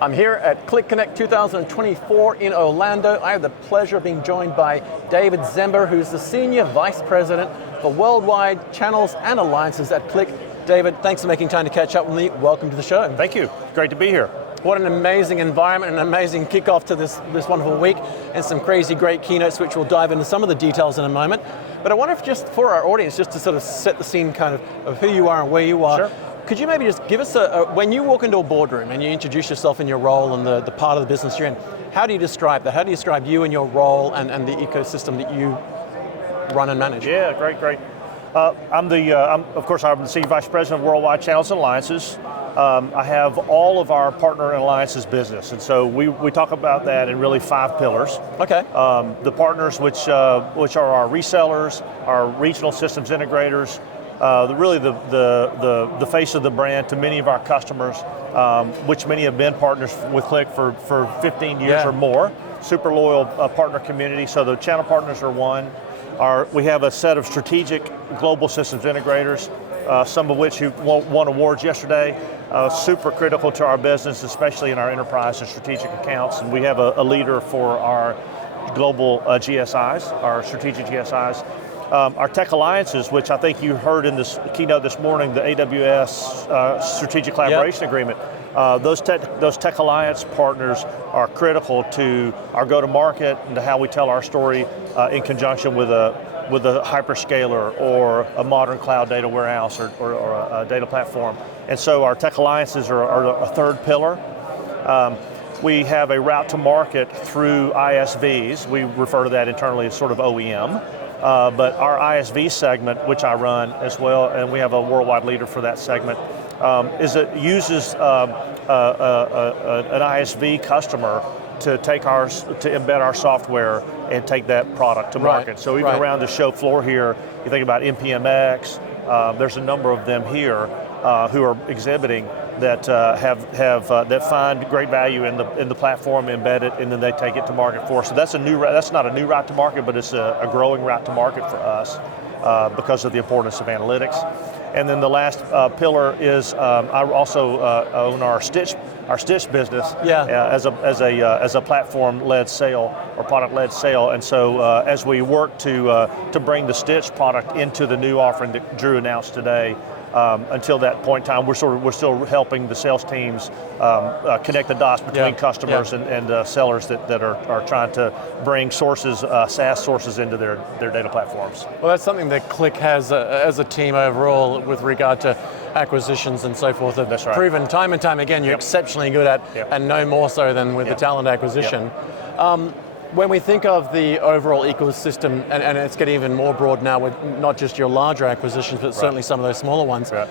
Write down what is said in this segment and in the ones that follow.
I'm here at Qlik Connect 2024 in Orlando. I have the pleasure of being joined by David Zember, who's the Senior Vice President for Worldwide Channels and Alliances at Qlik. David, thanks for making time to catch up with me. Welcome to the show. Thank you. Great to be here. What an amazing environment, an amazing kickoff to this wonderful week, and some crazy great keynotes, which we'll dive into some of the details in a moment. But I wonder if just for our audience, just to sort of set the scene kind of who you are and where you are, sure. Could you maybe just give us when you walk into a boardroom and you introduce yourself in your role and the part of the business you're in, how do you describe that? How do you describe you and your role and the ecosystem that you run and manage? Yeah, great. I'm the Senior Vice President of Worldwide Channels and Alliances. I have all of our partner and alliances business, and so we talk about that in really 5 pillars. Okay. The partners, which are our resellers, our regional systems integrators, the face of the brand to many of our customers, which many have been partners with Qlik for 15 years or more. Super loyal partner community. So the channel partners are one. We have a set of strategic global systems integrators, some of which who won awards yesterday. Super critical to our business, especially in our enterprise and strategic accounts. And we have a leader for our global GSIs, our strategic GSIs. Our tech alliances, which I think you heard in this keynote this morning, the AWS strategic collaboration agreement. Those tech alliance partners are critical to our go-to-market and to how we tell our story in conjunction with a hyperscaler or a modern cloud data warehouse or a data platform. And so our tech alliances are a third pillar. We have a route to market through ISVs. We refer to that internally as sort of OEM. But our ISV segment, which I run as well, and we have a worldwide leader for that segment, uses an ISV customer to embed our software and take that product to market. Right. So even around the show floor here, you think about NPMX. There's a number of them here who are exhibiting that that find great value in the platform, embed it, and then they take it to market for us. So that's not a new route to market, but it's a growing route to market for us because of the importance of analytics. And then the last pillar is I also own our Stitch business as a platform-led sale or product-led sale. And so as we work to bring the Stitch product into the new offering that Drew announced today. Until that point in time, we're still helping the sales teams connect the dots between customers and sellers that are trying to bring SaaS sources into their data platforms. Well, that's something that Qlik has as a team overall with regard to acquisitions and so forth. That's right. Proven time and time again you're exceptionally good at, and no more so than with the Talend acquisition. When we think of the overall ecosystem, and it's getting even more broad now with not just your larger acquisitions, but certainly some of those smaller ones. Right.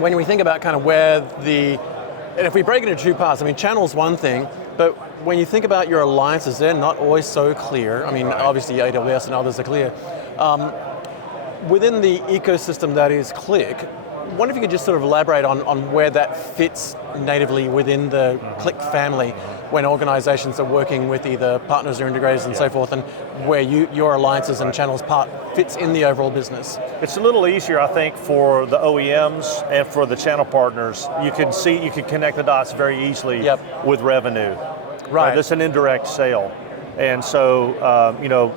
When we think about kind of and if we break it into 2 parts, I mean, channel's one thing, but when you think about your alliances, they're not always so clear. I mean, obviously AWS and others are clear. Within the ecosystem that is Qlik, I wonder if you could just sort of elaborate on where that fits natively within the Qlik family when organizations are working with either partners or integrators and so forth, and where your alliances and channels part fits in the overall business. It's a little easier, I think, for the OEMs and for the channel partners. You can connect the dots very easily with revenue. Right. That's an indirect sale. And so,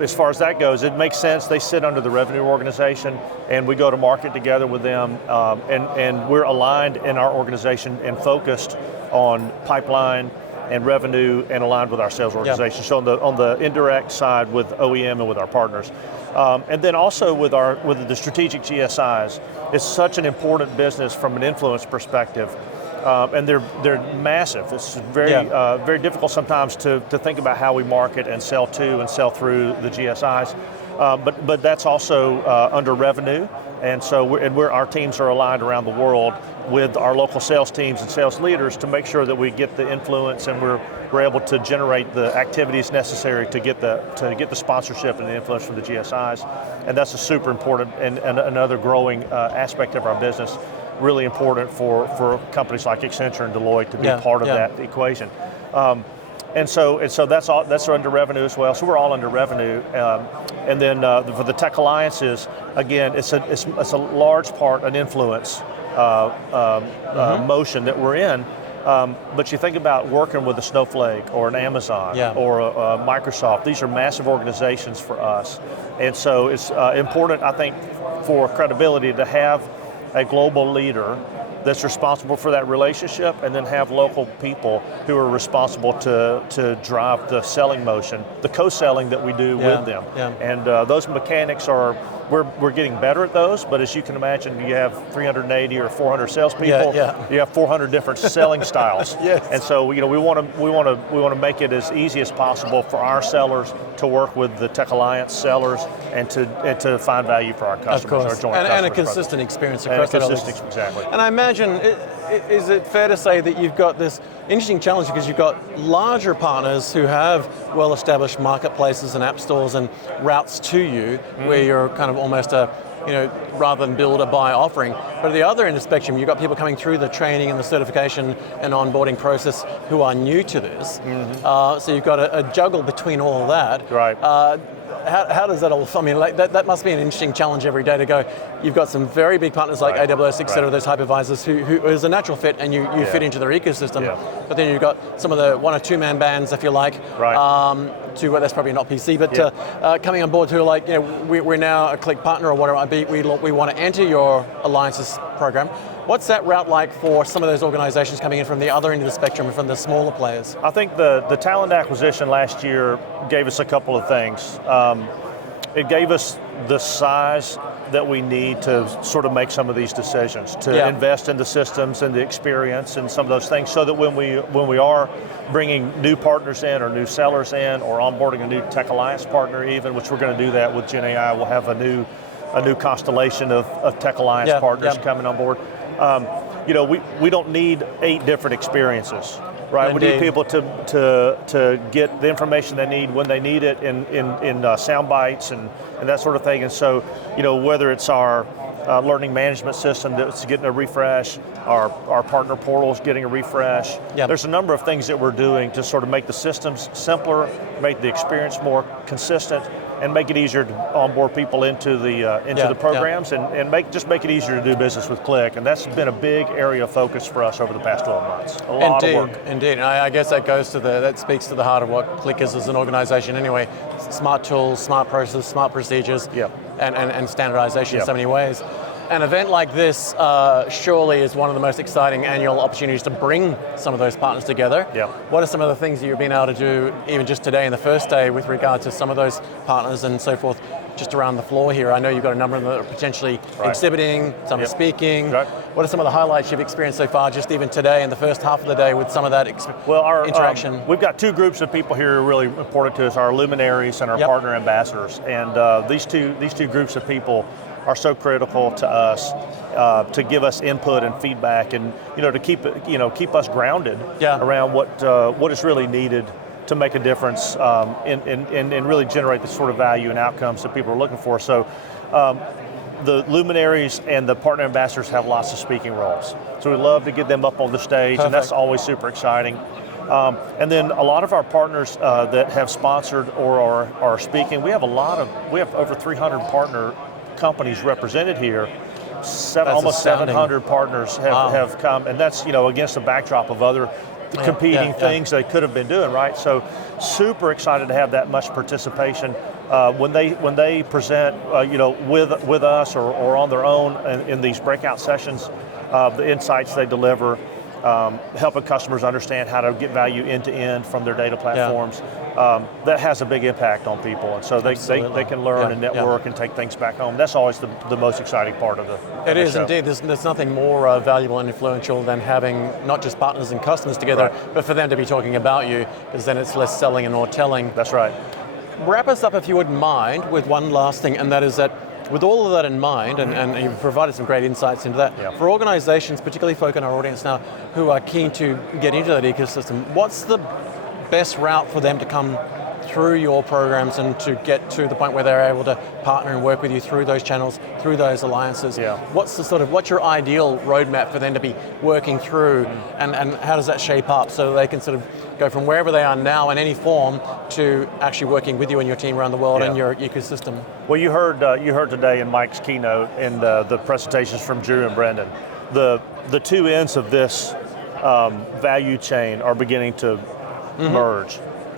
as far as that goes, it makes sense. They sit under the revenue organization, and we go to market together with them, and we're aligned in our organization and focused on pipeline and revenue and aligned with our sales organization. So on the indirect side with OEM and with our partners. And then also with the strategic GSIs, it's such an important business from an influence perspective. And they're massive. It's very difficult sometimes to think about how we market and sell to and sell through the GSIs. But that's also under revenue, and so our teams are aligned around the world with our local sales teams and sales leaders to make sure that we get the influence and we're able to generate the activities necessary to get the sponsorship and the influence from the GSIs, and that's a super important and another growing aspect of our business. Really important for companies like Accenture and Deloitte to be part of that equation. And so that's under revenue as well. So we're all under revenue. And then for the tech alliances, again, it's a large part, an influence motion that we're in. But you think about working with a Snowflake or an Amazon or a Microsoft. These are massive organizations for us. And so it's important, I think, for credibility to have a global leader that's responsible for that relationship, and then have local people who are responsible to drive the selling motion, the co-selling that we do with them. And those mechanics are, we're getting better at those, but as you can imagine, you have 380 or 400 salespeople, you have 400 different selling styles. And so we want to make it as easy as possible for our sellers to work with the Tech Alliance sellers and to find value for our customers, our joint customers. And a consistent experience across that. Exactly. And I imagine, is it fair to say that you've got this interesting challenge because you've got larger partners who have well-established marketplaces and app stores and routes to you, where you're kind of almost a, rather than build a buy offering. But at the other end of the spectrum, you've got people coming through the training and the certification and onboarding process who are new to this. So you've got a juggle between all of that. Right. How does that all, that must be an interesting challenge every day to go. You've got some very big partners like AWS, et cetera, those hypervisors who is a natural fit, and you fit into their ecosystem. But then you've got some of the one or two man bands, if you like, that's probably not PC, but coming on board who are like, we're now a Qlik partner or whatever it might be, we want to enter your alliances program. What's that route like for some of those organizations coming in from the other end of the spectrum, from the smaller players? I think the Talend acquisition last year gave us a couple of things. It gave us the size that we need to sort of make some of these decisions, to invest in the systems and the experience and some of those things, so that when we are bringing new partners in or new sellers in or onboarding a new Tech Alliance partner even, which we're going to do that with GenAI, we'll have a new constellation of Tech Alliance partners coming on board. We don't need 8 different experiences, right? Indeed. We need people to get the information they need when they need it in sound bites and that sort of thing. And so, whether it's our learning management system that's getting a refresh, our partner portals getting a refresh. There's a number of things that we're doing to sort of make the systems simpler, make the experience more consistent, and make it easier to onboard people into the programs, and make it easier to do business with Qlik. And that's been a big area of focus for us over the past 12 months. A lot of work. Indeed, and I guess that speaks to the heart of what Qlik is as an organization anyway. Smart tools, smart processes, smart procedures, and standardization in so many ways. An event like this surely is one of the most exciting annual opportunities to bring some of those partners together. What are some of the things that you've been able to do, even just today in the first day, with regard to some of those partners and so forth, just around the floor here? I know you've got a number of them that are potentially exhibiting, some are speaking. What are some of the highlights you've experienced so far, just even today in the first half of the day, with some of that interaction? We've got 2 groups of people here who are really important to us, our luminaries and our partner ambassadors. And these two groups of people are so critical to us, to give us input and feedback, and to keep us grounded around what is really needed to make a difference and really generate the sort of value and outcomes that people are looking for. So the luminaries and the partner ambassadors have lots of speaking roles. So we love to get them up on the stage, and that's always super exciting. And then a lot of our partners that have sponsored or are speaking, we have over 300 partner companies represented here. Almost 700 partners have come, and that's against the backdrop of other competing things they could have been doing, right? So super excited to have that much participation when they present with us or on their own in these breakout sessions. The insights they deliver, helping customers understand how to get value end to end from their data platforms. That has a big impact on people, and so they can learn and network and take things back home. That's always the most exciting part of the show. It is indeed. There's nothing more valuable and influential than having not just partners and customers together, but for them to be talking about you, because then it's less selling and more telling. That's right. Wrap us up, if you wouldn't mind, with one last thing, and that is that with all of that in mind, and you've provided some great insights into that, for organizations, particularly folk in our audience now, who are keen to get into that ecosystem, what's the best route for them to come through your programs and to get to the point where they're able to partner and work with you through those channels, through those alliances? What's your ideal roadmap for them to be working through, and how does that shape up so they can sort of go from wherever they are now in any form to actually working with you and your team around the world and your ecosystem? Well, you heard today in Mike's keynote and the presentations from Drew and Brendan, the 2 ends of this value chain are beginning to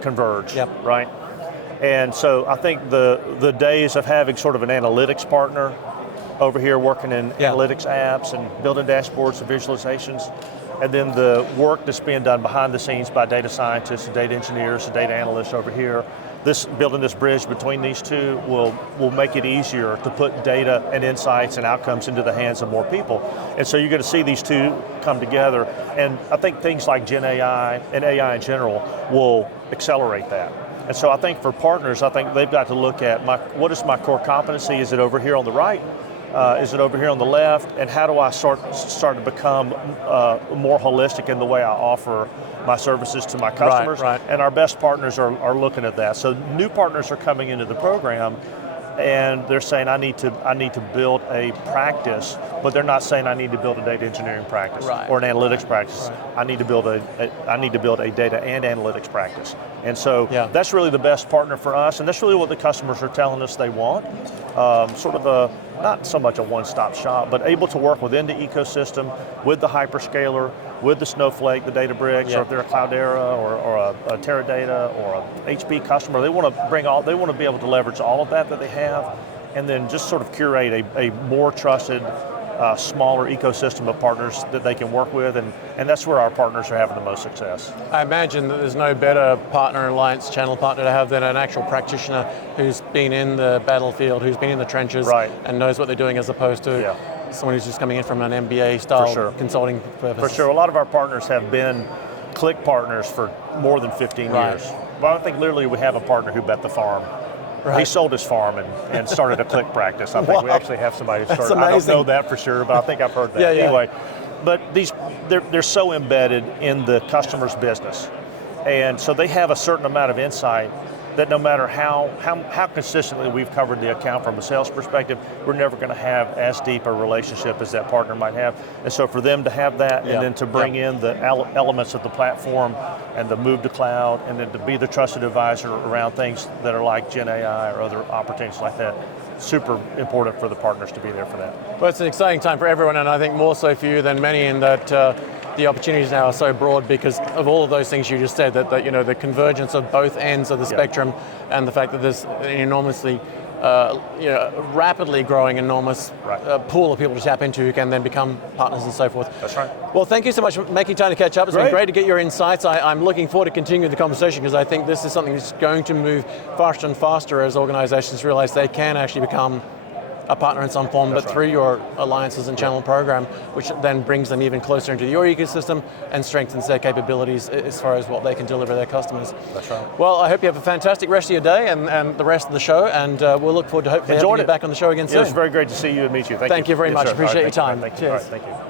converge, Yep. right? And so I think the days of having sort of an analytics partner over here working in analytics apps and building dashboards and visualizations, and then the work that's being done behind the scenes by data scientists and data engineers and data analysts over here, building this bridge between these two will make it easier to put data and insights and outcomes into the hands of more people. And so you're going to see these two come together, and I think things like GenAI and AI in general will accelerate that. And so I think for partners, I think they've got to look at what is my core competency? Is it over here on the right? Is it over here on the left? And how do I start to become more holistic in the way I offer my services to my customers? Right. And our best partners are looking at that. So new partners are coming into the program, and they're saying I need to build a practice, but they're not saying I need to build a data engineering practice or an analytics practice. Right. I need to build a data and analytics practice. And so that's really the best partner for us, and that's really what the customers are telling us they want. Sort of not so much a one-stop shop, but able to work within the ecosystem with the hyperscaler, with the Snowflake, the Databricks, or if they're a Cloudera or a Teradata or a HP customer, they want to be able to leverage all of that they have, and then just sort of curate a more trusted, smaller ecosystem of partners that they can work with, and that's where our partners are having the most success. I imagine that there's no better partner, alliance channel partner to have than an actual practitioner who's been in the battlefield, who's been in the trenches, and knows what they're doing, as opposed to someone who's just coming in from an MBA style consulting purpose. For sure, a lot of our partners have been Qlik partners for more than 15 years. But I think literally we have a partner who bet the farm. He sold his farm and started a Qlik practice. I think we actually have somebody who started. I don't know that for sure, but I think I've heard that. Anyway, but they're so embedded in the customer's business, and so they have a certain amount of insight that no matter how consistently we've covered the account from a sales perspective, we're never going to have as deep a relationship as that partner might have. And so for them to have that, and then to bring in the elements of the platform and the move to cloud, and then to be the trusted advisor around things that are like GenAI or other opportunities like that, super important for the partners to be there for that. Well, it's an exciting time for everyone, and I think more so for you than many, in that the opportunities now are so broad because of all of those things you just said, that the convergence of both ends of the spectrum, and the fact that there's an enormously rapidly growing enormous pool of people to tap into who can then become partners and so forth. That's right. Well, thank you so much for making time to catch up. It's been great to get your insights. I'm looking forward to continuing the conversation, because I think this is something that's going to move faster and faster as organizations realize they can actually become a partner in some form, but through your alliances and channel program, which then brings them even closer into your ecosystem and strengthens their capabilities as far as what they can deliver to their customers. That's right. Well, I hope you have a fantastic rest of your day and the rest of the show, and we'll look forward to hopefully having you back on the show again soon. It was very great to see you and meet you. Thank you very much. Sir. Appreciate your time. Thank you. Cheers. Thank you.